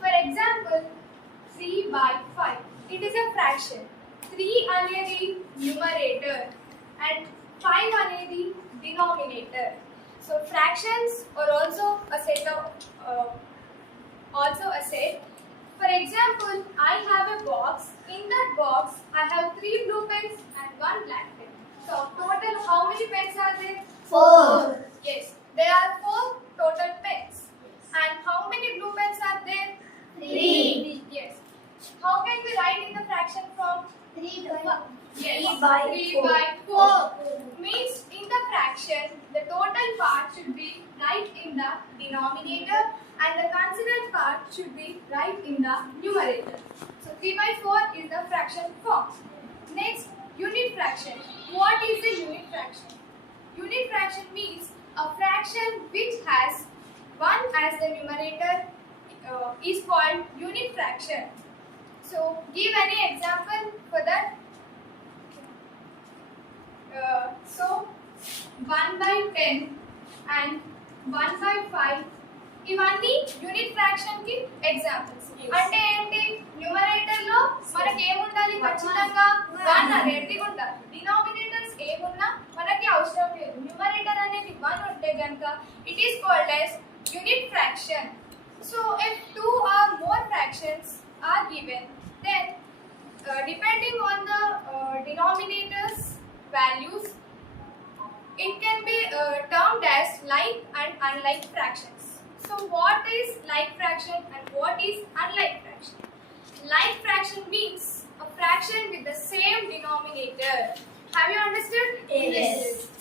for example 3/5. It is a fraction. 3 అనేది numerator and 5 అనేది denominator. So fractions are also a set. For example, I have a box. In that box, I have 3 blue pens and 1 black pen. So total, how many pens are there? 4. Yes, there are 4 total pens. And how many blue pens are there? 3. Yes. How can we write in the fraction form? 3/4. Yes. 3/4. 3/4. Means in the fraction, the total part should be right in the denominator and the considered part should be right in the numerator. So 3/4 is the fraction form. Next, unit fraction. What is a unit fraction? Unit fraction means a fraction which has 1 as the numerator is called unit fraction. So give any example for that. So 1/10 and 1/5 ఇవన్నీ unit fraction కి examples. అంటే ఏంటి, numerator లో మనకి ఏముండాలి, ఖచ్చితంగా 1 అనేది ఉండాలి. డినామినేటర్స్ ఏమున్నా మనకి అవసరం లేదు. న్యూమరేటర్ అనేది 1 ఉంటే గనుక it is called as unit fraction. So if 2 or more fractions are given, then depending on the denominators values, it can be termed as like and unlike fractions. So what is like fraction and what is unlike fraction? Like fraction means a fraction with the same denominator. Have you understood? Yes.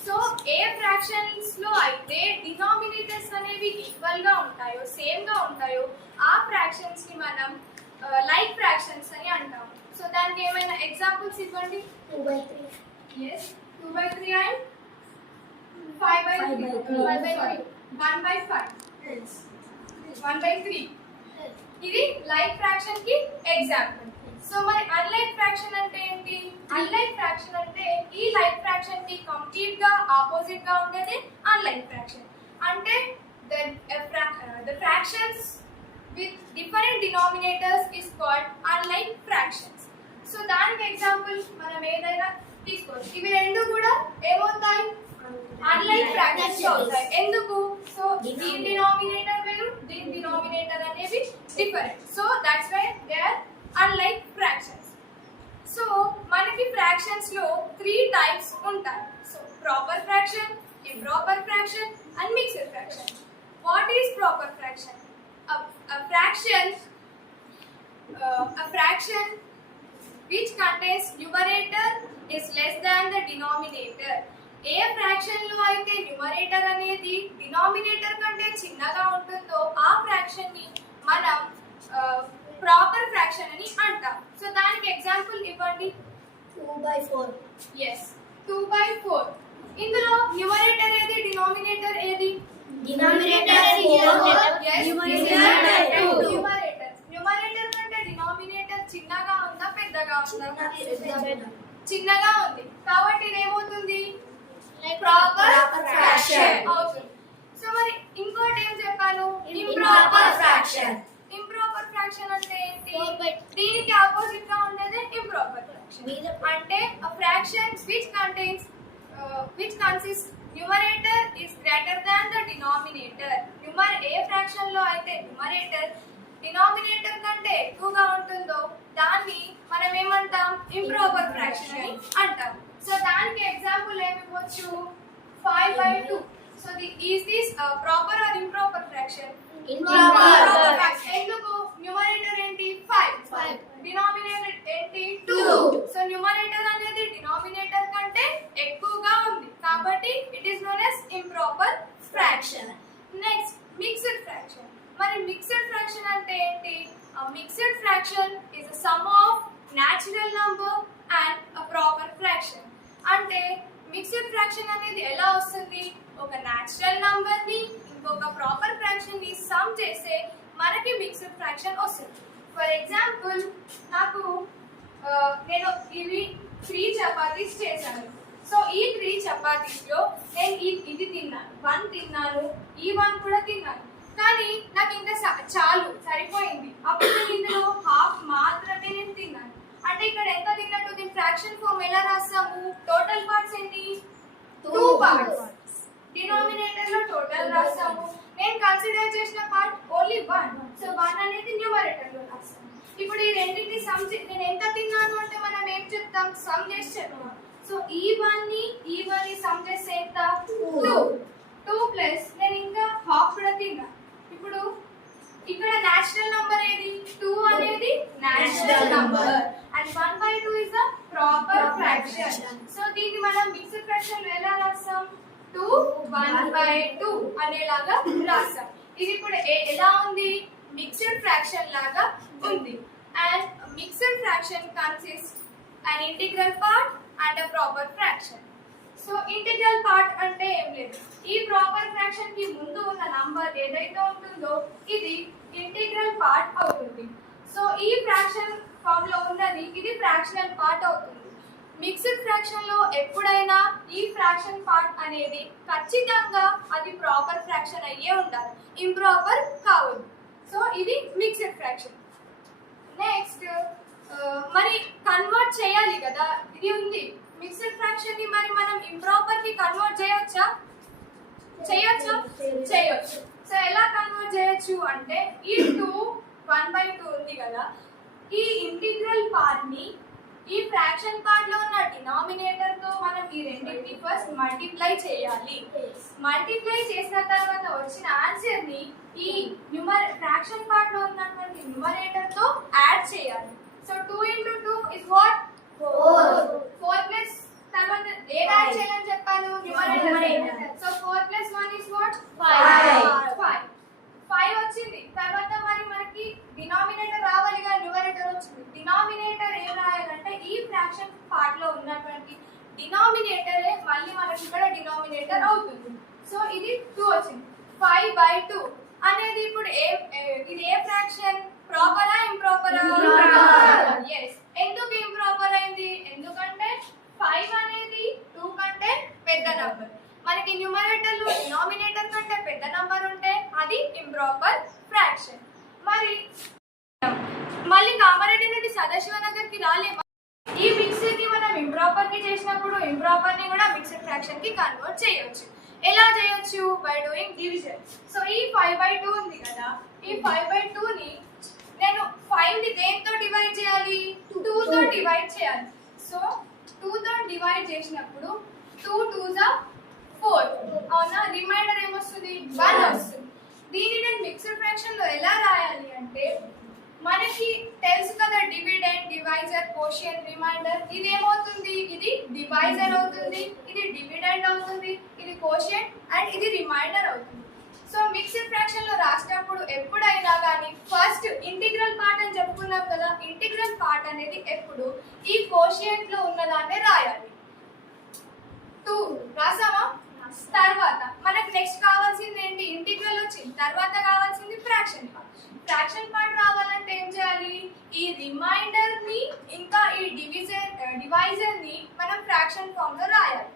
So A fractions లో అయితే denominators అనేవి equal గా ఉంటాయో, same గా ఉంటాయో, ఆ fractions ని మనం like fractions అని అంటాం. సో దానికి ఏమైనా ఎగ్జాంపుల్స్ ఇవ్వండి. 2/3. Yes, 2/3 and 5/3. 1/5. 1/3. ఇది లైక్ ఫ్రాక్షన్ కి ఎగ్జాంపుల్. సో మరి అన్లైక్ ఫ్రాక్షన్ అంటే ఏంటి? అన్లైక్ ఫ్రాక్షన్ అంటే ఈ లైక్ ఫ్రాక్షన్ కి కంప్లీట్ గా ఆపోజిట్ గా ఉండేది అన్లైక్ ఫ్రాక్షన్. అంటే the fractions with different denominators is called unlike fractions. So దానికి ఎగ్జాంపుల్ మనం ఏదైనా తీసుకోవచ్చు. ఇవి రెండు కూడా ఏమవుతాయి? అన్లైక్ ఫ్రాక్షన్స్ అవుతాయి. ఎందుకు? సో దీని డినామినేటర్ వేరు, దీని డినామినేటర్ అనేవి different. So that's why they are unlike fractions. సో మనకి ఫ్రాక్షన్స్ లో 3 టైప్స్ ఉంటాయి. So proper fraction, improper fraction and mixed fraction. What is proper fraction? A fraction which contains numerator is less than the denominator. A fraction లో అయితే numerator అనేది denominator కంటే చిన్నగా ఉంటుందో ఆ ఫ్రాక్షన్ ని మనం ప్రాపర్ ఫ్రాక్షన్ అని అంటాం. సో దానికి ఎగ్జాంపుల్ ఇవ్వండి. 2/4. yes, 2/4. ఇందులో న్యూమరేటర్ ఏది, డినామినేటర్ ఏది? Denominator is 4. న్యూమరేటర్ కంటే డినామినేటర్ చిన్నగా ఉందా, పెద్దగా ఉందా? చిన్నగా ఉంది. కాబట్టి ఇది ఏమవుతుంది? ప్రాపర్ ఫ్రాక్షన్ అవుతుంది. సో మరి ఇంకోటి ఏం చెప్పాను? Improper fraction. ఇంప్రాపర్ ఫ్రాక్షన్ అంటే ఏంటి? దీనికి ఆపోజిట్ గా ఉండేది ఇంప్రాపర్ ఫ్రాక్షన్. అంటే a fraction which consists numerator is greater than the denominator. A fraction లో అయితే న్యూమరేటర్ డినామినేటర్ కంటే ఎక్కువగా ఉంటుందో దాన్ని మనం ఏమంటాం? ఇంప్రాపర్ ఫ్రాక్షన్ అని అంటాం. సో దానికి ఎగ్జాంపుల్ ఏమి ఇవ్వచ్చు? 5/2. So is this proper or improper fraction? Improper. ఎందుకు? న్యూమరేటర్ ఏంటి? 5. డినామినేటర్ ఏంటి? 2. సో న్యూమరేటర్ అనేది డినామినేటర్ కంటే ఎక్కువగా ఉంది కాబట్టి it is known as improper fraction. Next mixed fraction. మరి మిక్స్డ్ ఫ్రాక్షన్ అంటే ఏంటి? Mixed fraction is a sum of natural number and a proper fraction. అంటే మిక్స్డ్ ఫ్రాక్షన్ అనేది ఎలా వస్తుంది? ఒక న్యాచురల్ నంబర్ ని ఇంకొక ప్రాపర్ ఫ్రాక్షన్ ని సమ్ చేస్తే మనకి మిక్స్డ్ ఫ్రాక్షన్ వస్తుంది. ఫర్ ఎగ్జాంపుల్ నాకు నేను ఇవి 3 చపాతీస్ చేశాను. సో ఈ 3 చపాతీస్ లో నేను ఇది తిన్నాను, 1 తిన్నాను, ఈ 1 కూడా తిన్నాను. కానీ నాకు ఇంకా చాలు సరిపోయింది. అప్పుడు నేను ఇందులో హాఫ్ మాత్రమే నేను తిన్నాను. అంటే ఇక్కడ ఎంత తిన్నట్టు? దీని ఫ్రాక్షన్ ఫామ్ ఎలా రాస్తాము? టోటల్ పార్ట్స్ ఏంటి? 2 పార్ట్స్. డినామినేటర్ లో టోటల్ రాస్తాము. నేను కన్సిడర్ చేసిన పార్ట్ ఓన్లీ 1. సో 1 అనేది న్యూమరేటర్ లో రాస్తాము. ఇప్పుడు ఈ రెండింటిని సమ్ నేను ఎంత తిన్నాను అంటే మనం ఏం చెప్తాం? సమ్ చేసి చెప్తాం. సో ఈ 1 ని సమ్ చేస్తే ఎంత? 2 ప్లస్ నేను ఇంకా హాఫ్ కూడా తిన్నా. ఇప్పుడు ఇక్కడ నేచురల్ నంబర్ ఏది? 2 అనేది natural number and 1/2 is the proper fraction. So దీన్ని మనం మిక్స్డ్ ఫ్రాక్షన్ లో ఎలా రాస్తాం? 2 1/2 అనేలాగా రాస్తాం. ఇది ఇప్పుడు ఎలా ఉంది? మిక్స్డ్ ఫ్రాక్షన్ లాగా ఉంది. And mixed fraction consist an integral part and a proper fraction. So integral part అంటే ఏం లేదు, ఈ ప్రాపర్ ఫ్రాక్షన్ కి ముందు ఉన్న నంబర్ ఏదైతే ఉంటుందో ఇది ఇంటిగ్రల్ పార్ట్ అవుతుంది. సో ఈ ఫ్రాక్షన్ ఫామ్ లో ఉన్నది ఇది ఫ్రాక్షనల్ పార్ట్ అవుతుంది. మిక్స్డ్ ఫ్రాక్షన్ లో ఎప్పుడైనా ఈ ఫ్రాక్షన్ పార్ట్ అనేది ఖచ్చితంగా అది ప్రాపర్ ఫ్రాక్షన్ అయ్యే ఉండాలి, ఇంప్రాపర్ కావద్దు. సో ఇది మిక్స్డ్ ఫ్రాక్షన్. నెక్స్ట్ మరి కన్వర్ట్ చేయాలి కదా, ఇది ఉంది మిక్స్డ్ ఫ్రాక్షన్ ని మరి మనం ఇంప్రాపర్ కి కన్వర్ట్ చేయొచ్చా? చేయొచ్చు. సో ఎలా కన్వర్ట్ చేయొచ్చు అంటే ఈ 2 1/2 ఉంది కదా, ఈ ఇంటిగ్రల్ పార్ట్ ని ఈ ఫ్రాక్షన్ పార్ట్ లో ఉన్న డినామినేటర్ తో మనం ఈ రెండింటిని ఫస్ట్ మల్టిప్లై చేయాలి. మల్టిప్లై చేసిన తర్వాత వచ్చిన ఆన్సర్ ని ఈ ఫ్రాక్షన్ పార్ట్ లో ఉన్నటువంటి న్యూమరేటర్ తో యాడ్ చేయాలి. So 2 into 2 is what? 4 plus తర్వాత ఏది యాడ్ చేయాలని చెప్పాను? Numerator. So 4 plus 1 is what? 5 వచ్చింది. తర్వాత మరి మనకి డినామినేటర్ రావాలిగా, న్యూమరేటర్ వచ్చింది. డినామినేటర్ ఏం రాయాలంటే ఈ ఫ్రాక్షన్ పార్ట్ లో ఉన్నటువంటి డినామినేటరే మళ్ళీ మనకి ఇక్కడ డినామినేటర్ అవుతుంది. సో ఇది 2 వచ్చింది. 5/2 అనేది ఇప్పుడు ఇది ఏ ఫ్రాక్షన్? ప్రాపరా ఇంప్రాపరా? yes. ఎందుకు ఇంప్రాపర్ అయింది? ఎందుకంటే 5 అనేది 2 కంటే పెద్ద నంబర్. మనకి న్యూమరేటర్ లో డినామినేటర్ కంటే పెద్ద నంబర్ ఉంటే అది ఇంప్రాపర్ ఫ్రాక్షన్. మళ్ళీ కామారెడ్డి నుండి సదాశివనగర్ కి రాలేమా? ఈ మిక్సర్ ని మనం ఇంప్రాపర్ కి చేసినప్పుడు ఇంప్రాపర్ ని కూడా మిక్స్డ్ ఫ్రాక్షన్ కి కన్వర్ట్ చేయొచ్చు. ఎలా చేయొచ్చు? By doing division. సో ఈ 5/2 ఉంది కదా, ఈ 5/2 ని నేను 5 ని దేంతో డివైడ్ చేయాలి? 2 తో డివైడ్ చేయాలి. సో 2 తో డివైడ్ చేసినప్పుడు 2 2s are 4. అవునా? రిమైండర్ ఏమొస్తుంది? 1 వస్తుంది. దీన్ని నేను మిక్స్డ్ ఫ్రాక్షన్ లో ఎలా రాయాలి అంటే మనకి తెలుసు కదా, డివిడెండ్, డివైజర్, కోషియంట్, రిమైండర్. ఇది ఏమవుతుంది? ఇది డివైజర్ అవుతుంది, ఇది డివిడెండ్ అవుతుంది, ఇది కోషియంట్ అండ్ ఇది రిమైండర్ అవుతుంది. సో మిక్స్డ్ ఫ్రాక్షన్ లో రాసినప్పుడు ఎప్పుడైనా కానీ ఫస్ట్ ఇంటిగ్రల్ పార్ట్ అని చెప్పుకున్నాం కదా, ఇంటిగ్రల్ పార్ట్ అనేది ఎప్పుడు ఈ కోషియంట్ లో ఉన్నదాన్నే రాయాలి. 2 రాసామా? తర్వాత మనకు నెక్స్ట్ కావాల్సింది ఏంటి? ఇంటిగ్రల్ వచ్చింది. తర్వాత కావాల్సింది ఫ్రాక్షన్ పార్ట్. ఫ్రాక్షన్ పార్ట్ రావాలంటే ఏం చేయాలి? ఈ రిమైండర్ ని ఇంకా ఈ డివైజర్ ని మనం ఫ్రాక్షన్ ఫామ్ లో రాయాలి.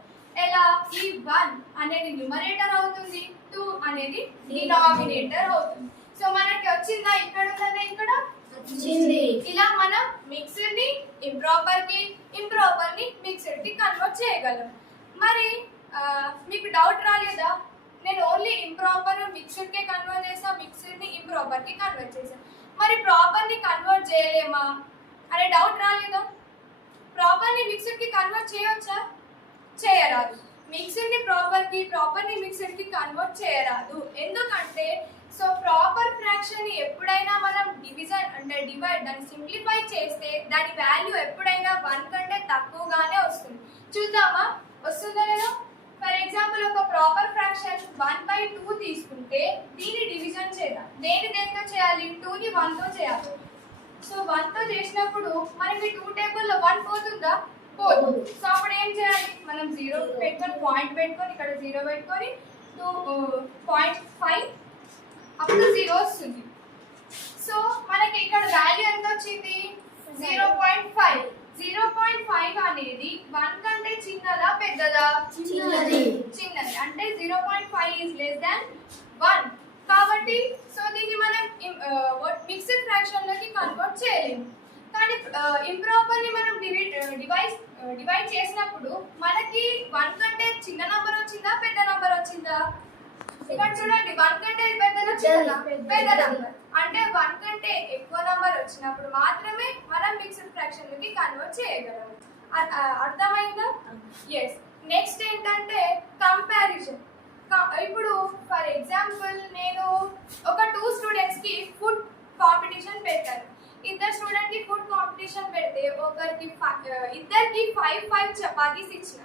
ఎలా? ఈ 1 అనేది న్యూమరేటర్ అవుతుంది, 2 అనేది డినామినేటర్ అవుతుంది. సో మనకి వచ్చిందా? ఇక్కడ ఉన్నదే ఇక్కడ వచ్చింది. ఇలా మనం మిక్స్డ్ ని ఇంప్రాపర్ కి, ఇంప్రాపర్ ని మిక్స్డ్ కి కన్వర్ట్ చేయగలం. మరి మీకు డౌట్ రాలేదా? నేను ఓన్లీ ఇంప్రాపర్ మిక్స్డ్ కే కన్వర్ట్ చేసా, మిక్స్డ్ ని ఇంప్రాపర్ కి కన్వర్ట్ చేసా, మరి ప్రాపర్ ని కన్వర్ట్ చేయలేమా అనే డౌట్ రాలేదా? ప్రాపర్ ని మిక్స్డ్ కి కన్వర్ట్ చేయొచ్చా? చేయరాదు. మిక్స్డ్ ని ప్రాపర్ ని మిక్స్డ్ కి కన్వర్ట్ చేయరాదు. ఎందుకంటే సో ప్రాపర్ ఫ్రాక్షన్ ని ఎప్పుడైనా మనం డివిజన్ అంటే డివైడ్ దాన్ని సింప్లిఫై చేస్తే దాని వాల్యూ ఎప్పుడైనా 1 కంటే తక్కువగానే వస్తుంది. చూద్దామా వస్తుందా లేదా? ఫర్ ఎగ్జాంపుల్ ఒక ప్రాపర్ ఫ్రాక్షన్ 1/2 తీసుకుంటే దీన్ని డివిజన్ చేద్దాం. దేనితో చేయాలి? 2 ని 1 తో చేయాలి. సో 1 తో చేసినప్పుడు మనకి 2 టేబుల్ లో 1 పోతుందా? పోదు. సో అప్పుడు ఏం చేయాలి? మనం 0 పెట్టుకొని పాయింట్ పెట్టుకొని ఇక్కడ 0 పెట్టుకొని 2.5 అప్పుడు 0 వస్తుంది. సో మనకి ఇక్కడ వాల్యూ ఎంత వచ్చింది? 0.5. 0.5 అనేది 1 కంటే చిన్నదా పెద్దదా? చిన్నది. అంటే 0.5 is less than 1. కాబట్టి సో దీన్ని మనం ఫ్రాక్షన్ లోకి కన్వర్ట్ చేయలేము. కానీ ఇంప్రాపర్లీ మనం డివైడ్ చేసినప్పుడు మనకి 1 కంటే చిన్న నంబర్ వచ్చిందా పెద్ద నంబర్ వచ్చిందా? ఇక్కడ చూడండి 1 కంటే పెద్దదా చిన్నదా? పెద్ద నంబర్. అంటే 1 కంటే ఎక్కువ నంబర్ వచ్చినప్పుడు మాత్రమే మనం మిక్స్డ్ ఫ్రాక్షన్ లోకి కన్వర్ట్ చేయగలము. అర్థమైందా? ఎస్. నెక్స్ట్ ఏంటంటే కంపారిజన్. ఇప్పుడు ఫర్ ఎగ్జాంపుల్ నేను ఒక 2 స్టూడెంట్స్ కి ఫుడ్ కాంపిటీషన్ పెట్టాను. ఇద్దరు స్టూడెంట్ కి ఫుడ్ కాంపిటీషన్ పెడితే ఇద్దరికి 5 చపాతీస్ ఇచ్చిన.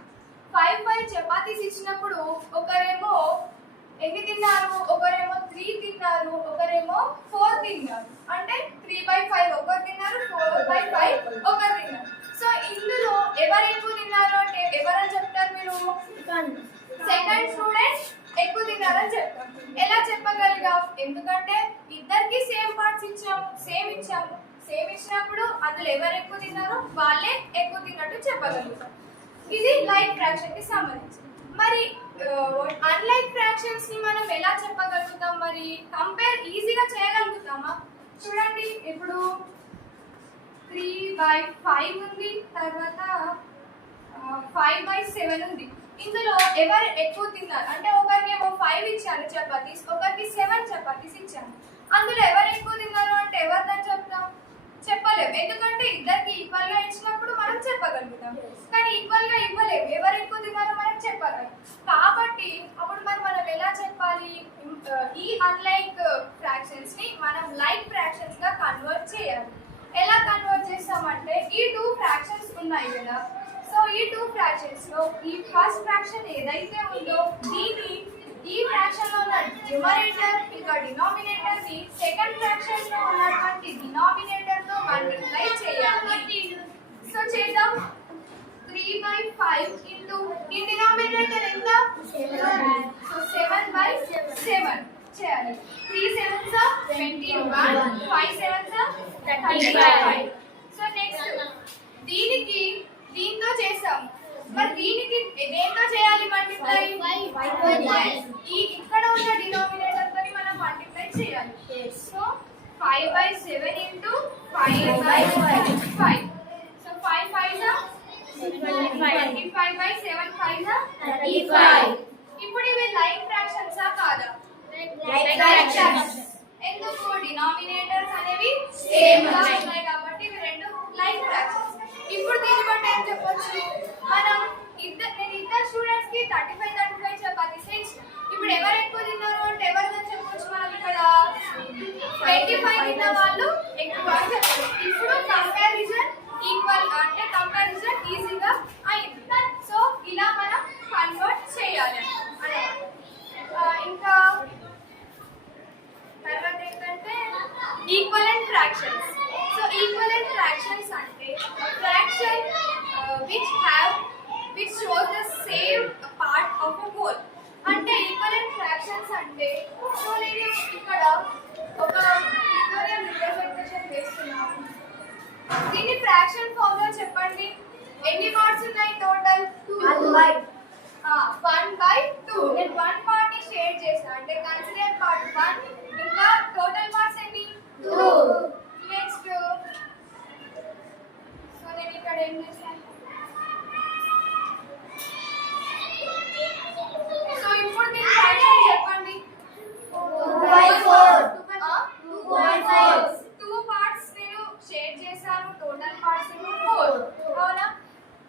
5 చపాతీస్ ఇచ్చినప్పుడు ఒకరేమో ఎన్ని తిన్నారు, ఒకరేమో 3 తిన్నారు, ఒకరేమో 4 తిన్నారు. అంటే 3/5 ఒకరు తిన్నారు, 4/5 ఒకరు తిన్నారు. సో ఇందులో ఎవరు ఎక్కువ తిన్నారు అంటే ఎవరని చెప్తారు మీరు? సెకండ్ స్టూడెంట్ ఎక్కువ తిన్నారని చెప్తాం. ఎలా చెప్పగలిగాం? ఎందుకంటే ఇద్దరికి సేమ్ పార్ట్స్ ఇచ్చాము, సేమ్ ఇచ్చినప్పుడు అందులో ఎవరు ఎక్కువ తిన్నారో వాళ్ళే ఎక్కువ తిన్నట్టు చెప్పగలుగుతాం. ఇది లైక్ ఫ్రాక్షన్ కి సంబంధించి. మరి అన్లైక్ ఫ్రాక్షన్స్ ని మనం ఎలా చెప్పగలుగుతాం? మరి కంపేర్ ఈజీగా చేయగలుగుతామా? చూడండి, ఇప్పుడు 3/5 ఉంది, తర్వాత 5/7 ఉంది. ఇందులో ఎవరు ఎక్కువ తిన్నారు అంటే ఒకరికేమో 5 ఇచ్చాను చపాతీస్, ఒకరికి 7 చపాతీస్ ఇచ్చాను. అందులో ఎవరు ఎక్కువ తిన్నారు అంటే ఎవరిదని చెప్తాం? చెప్పలేము. ఎందుకంటే ఇద్దరికి ఈక్వల్ గా ఇచ్చినప్పుడు మనం చెప్పగలుగుతాం, కానీ ఈక్వల్ గా ఇవ్వలేము. ఎవరు ఎక్కువ తిన్నారో మనం చెప్పగలం. కాబట్టి అప్పుడు మనం ఎలా చెప్పాలి? ఈ అన్లైక్ ఫ్రాక్షన్స్ ని మనం లైక్ ఫ్రాక్షన్స్ గా కన్వర్ట్ చేయాలి. ఎలా కన్వర్ట్ చేస్తామంటే ఈ 2 ఫ్రాక్షన్స్ ఉన్నాయి కదా, సో ఈ 2 ఫ్రాక్షన్స్ లో ఈ ఫస్ట్ ఫ్రాక్షన్ ఏదైతే ఉందో ఈ ఫ్రాక్షన్ లో ఉన్న న్యూమరేటర్ ఇంకా డినామినేటర్ ని సెకండ్ ఫ్రాక్షన్ లో ఉన్నటువంటి డినామినేటర్ తో మల్టిప్లై చేయాలి. సో చేద్దాం. 3/5 ఇంటూ ఈ డినామినేటర్ ఎంత? 7. సో 7/7 చేయాలి. 3 7s are 21, 5 7s are 35. So next దీంతో చేసాము. మరి దీనికి దేంతో చేయాలి మల్టిప్లై? ఈ ఇక్కడ ఉన్న డినామినేటర్ తో మనం మల్టిప్లై చేయాలి. So 5/7 into 5/5. So 5 5s are 25/7 5s are 35. ఇప్పుడు ఇవి లైక్ ఫ్రాక్షన్స్ కాదా? Like fractions. ఎందుకు? డినామినేటర్స్ అనేవి సేమ్ గా ఉన్నాయి కాబట్టి ఇవి రెండు లైక్ ఫ్రాక్షన్స్. ఇప్పుడు దీన్ని బట్టి ఏం చెప్పొచ్చు? నేను ఇద్దరు స్టూడెంట్స్ కి 35 చపాతీస్ ఇచ్చాను. ఇప్పుడు ఎవరు ఎక్కువ తిన్నారు అంటే ఎవరిదని చెప్పొచ్చు? మనం ఇక్కడ 25 తిన్న వాళ్ళు ఎక్కువ అని చెప్పచ్చు. ఇప్పుడు కంపారిజన్ ఈక్వల్ అంటే కంపారిజన్ ఈజీగా అయింది. సో ఇలా మనం కన్వర్ట్ చేయాలి. ఇంకా తర్వాత ఏంటంటే equivalent fractions. So equivalent fractions అంటే fraction which shows the same part of a whole. అంటే ఈక్వలెంట్ ఫ్రాక్షన్స్ అంటే సో నేను ఇక్కడ ఒక పిక్టోరియల్ రిప్రజెంటేషన్ చేస్తున్నాను. దీని ఫ్రాక్షన్ ఫార్మ్ లో చెప్పండి. ఎన్ని పార్ట్స్ ఉన్నాయి టోటల్? 1/2. నేను 1 పార్ట్ ని షేర్ చేశాను అంటే కన్సిడర్ పార్ట్ 1. ఇంకా టోటల్ పార్ట్స్ ఎన్ని? 2. నెక్స్ట్ సో నేను ఇక్కడ ఏం చేశాను? సో ఇప్పుడు దీని ఫ్రాక్షన్ చెప్పండి. 2/4. 2 పార్ట్స్ నేను షేర్ చేశాను, టోటల్ పార్ట్స్ 4. అవునా?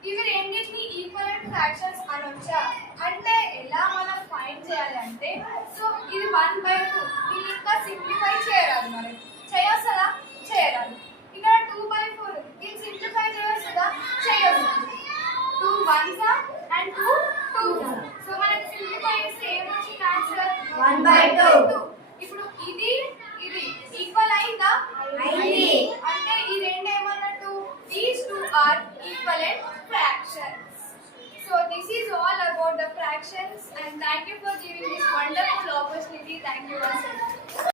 ఇవి రెండింటిని ఈక్వలెంట్ ఫ్రాక్షన్స్ అనొచ్చా? అంటే ఎలా మనం ఫైండ్ చేయాలి అంటే సో ఇది 1/2. దీన్ని ఇంకా సింప్లిఫై చేయరాదు. మరి చేయొస్తుందా? చేయరాదు. ఇక్కడ 2/4 దీన్ని సింప్లిఫై చేయొస్తుందా? చేయొచ్చు. 2 1s and 2 2s. సో మనకి సింప్లిఫై చేస్తే ఏమొచ్చింది ఆన్సర్? 1/2. ఇప్పుడు ఇది ఈక్వల్ అయిందా? అయింది. అంటే ఈ రెండు ఏమన్నట్టు? These two are equivalent fractions. So this is all about the fractions, and thank you for giving this wonderful opportunity. Thank you once again.